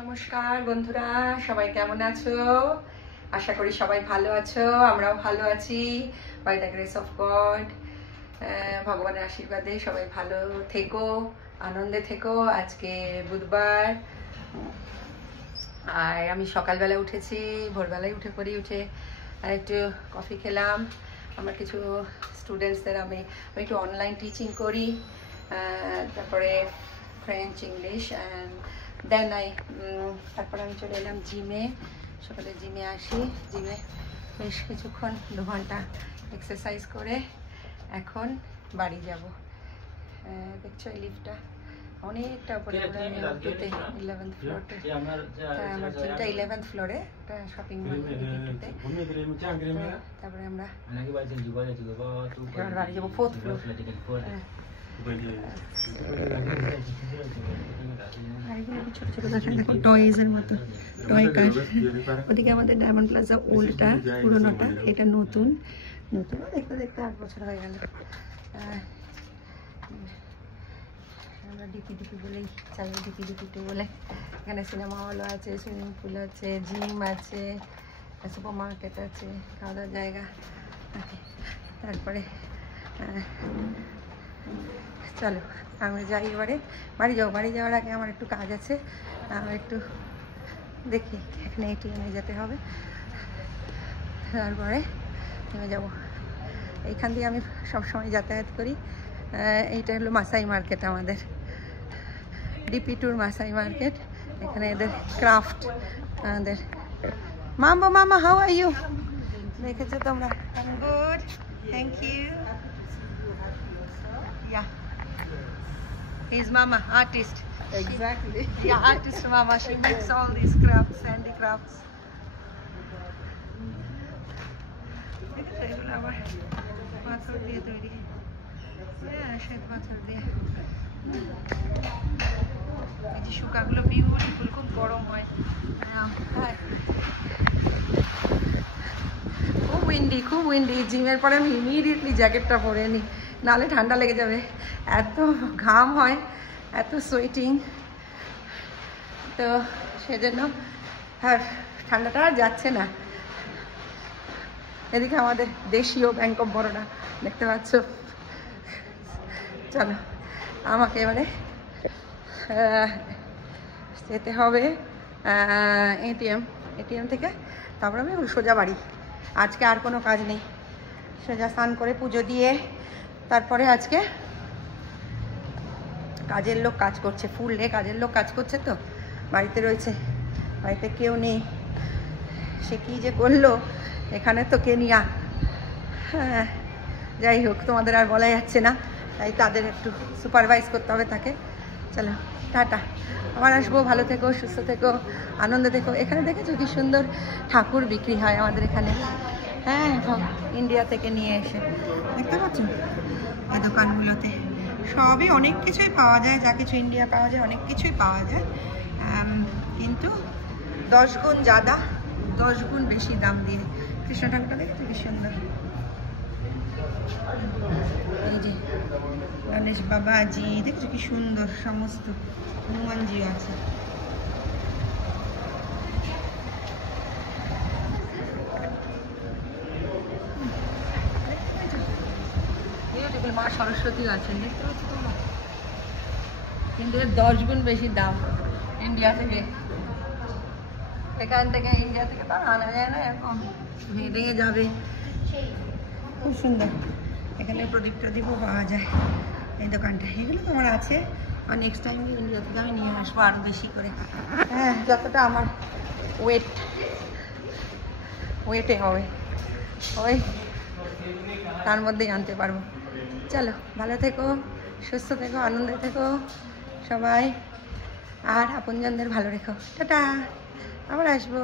নমস্কার বন্ধুরা, সবাই কেমন আছো? আশা করি সবাই ভালো আছো। আমরাও ভালো আছি by the grace of God. ভগবানের আশীর্বাদে সবাই ভালো থেকো, আনন্দে থেকো। আজকে বুধবার, আর আমি সকালবেলা উঠেছি, ভোরবেলায় উঠে একটু কফি খেলাম। আমার কিছু স্টুডেন্টসদের আমি একটু অনলাইন টিচিং করি, তারপরে ফ্রেঞ্চ, ইংলিশ, অ্যান্ড দেন তারপরে আমি চলে এলাম জিমে। সকালে জিমে আসি, জিমে বেশ কিছুক্ষণ 2 ঘন্টা এক্সারসাইজ করে এখন বাড়ি যাব। দেখছো এই লিফটটা অনেকটা উপরে, 11th ফ্লোরতে। আমার জিমটা 11th ফ্লোরে, একটা শপিং মলে। তারপরে আমরা বাড়ি যাবো 4th ফ্লোর। ছোট ছোট দেখো, টয়েজের মতো টয় কার। ওদিকে আমাদের ডায়মন্ড প্লাজা ওল্ডটা, পুরোনোটা, এটা নতুন দেখতে দেখতে 8 বছর হয়ে গেল। আমরা ডিপি বলেই চাই, ডিপি টু বলে। এখানে সিনেমা হল আছে, সুইমিং পুল আছে, জিম আছে, সুপার মার্কেট আছে, খাওয়া দাওয়ার জায়গা আছে। তারপরে চলো আমি যাই এবারে বাড়ি যাবো। বাড়ি যাওয়ার আগে আমার একটু কাজ আছে, একটু দেখি। এখানে এটিএমে যেতে হবে, তারপরে নেমে যাবো। এইখান দিয়ে আমি সবসময় যাতায়াত করি। এইটা হলো মাসাই মার্কেট, আমাদের ডিপি টুর মাসাই মার্কেট। এখানে এদের ক্রাফট, আমাদের মামা হাউ আর ইউ? দেখেছো তোমরা? Good, thank you. Yeah. He's Mama, artist. Exactly. Yeah, artist Mama. She makes all these crafts, handicrafts. এগুলো আবার পাথর দিয়ে তৈরি। হ্যাঁ, শ্বেত পাথর দিয়ে। এই যে শুকাগুলো বিউটিফুল, খুব গরম হয়। খুব উইন্ডি। জিমের পরে আমি ইমিডিয়েটলি জ্যাকেটটা পরে নিই, নাহলে ঠান্ডা লেগে যাবে। এত ঘাম হয়, এত সোয়েটিং, তো সেজন্য আর ঠান্ডাটা আর যাচ্ছে না। এদিকে আমাদের দেশীয় ব্যাংক অফ বরোদা দেখতে পাচ্ছ। চলো, আমাকে এবারে যেতে হবে এটিএম থেকে, তারপর আমি সোজা বাড়ি। আজকে আর কোনো কাজ নেই, সোজা স্নান করে পুজো দিয়ে তারপরে আজকে কাজের লোক কাজ করছে, ফুল ডে কাজের লোক কাজ করছে, তো বাড়িতে রয়েছে, বাড়িতে কেউ নেই। সে কী যে করলো এখানে, তো কেনিয়া। হ্যাঁ, যাই হোক, তোমাদের আর বলা যাচ্ছে না, তাই তাদের একটু সুপারভাইজ করতে হবে তাকে। চলো টাটা, আবার আসবো। ভালো থেকো, সুস্থ থেকো, আনন্দ থেকো। এখানে দেখেছো কি সুন্দর ঠাকুর বিক্রি হয় আমাদের এখানে। হ্যাঁ, ইন্ডিয়া থেকে নিয়ে এসে, দেখতে পাচ্ছ এই দোকানগুলোতে সবই অনেক কিছুই পাওয়া যায়, যা কিছু ইন্ডিয়া পাওয়া যায় অনেক কিছুই পাওয়া যায়, কিন্তু 10 গুণ জাদা, 10 গুণ বেশি দাম দিয়ে। কৃষ্ণ ঠাকুরটা দেখতে কি সুন্দর। এই যে গণেশ বাবাজি, দেখছো কি সুন্দর, সমস্ত হনুমানজি আছে। মা সরস্বতীও আছেন, দেখতে পাচ্ছ তোমরা, কিন্তু এর 10 গুণ বেশি দাম ইন্ডিয়া থেকে। এখান থেকে ইন্ডিয়া থেকে তো আনা যায় না, এখন ভেঙে যাবে। খুব সুন্দর, এখানে প্রদীপ পাওয়া যায় এই দোকানটা। এগুলো তো আমার আছে, আর নেক্সট টাইম ইন্ডিয়া থেকে আমি নিয়ে আসবো আরও বেশি করে। হ্যাঁ, যতটা আমার ওয়েটে হবে ওই তার মধ্যেই আনতে পারবো। চলো, ভালো থেকো, সুস্থ থেকো, আনন্দে থেকো সবাই, আর আপনজনদের ভালো রেখো। টাটা, আবার আসবো।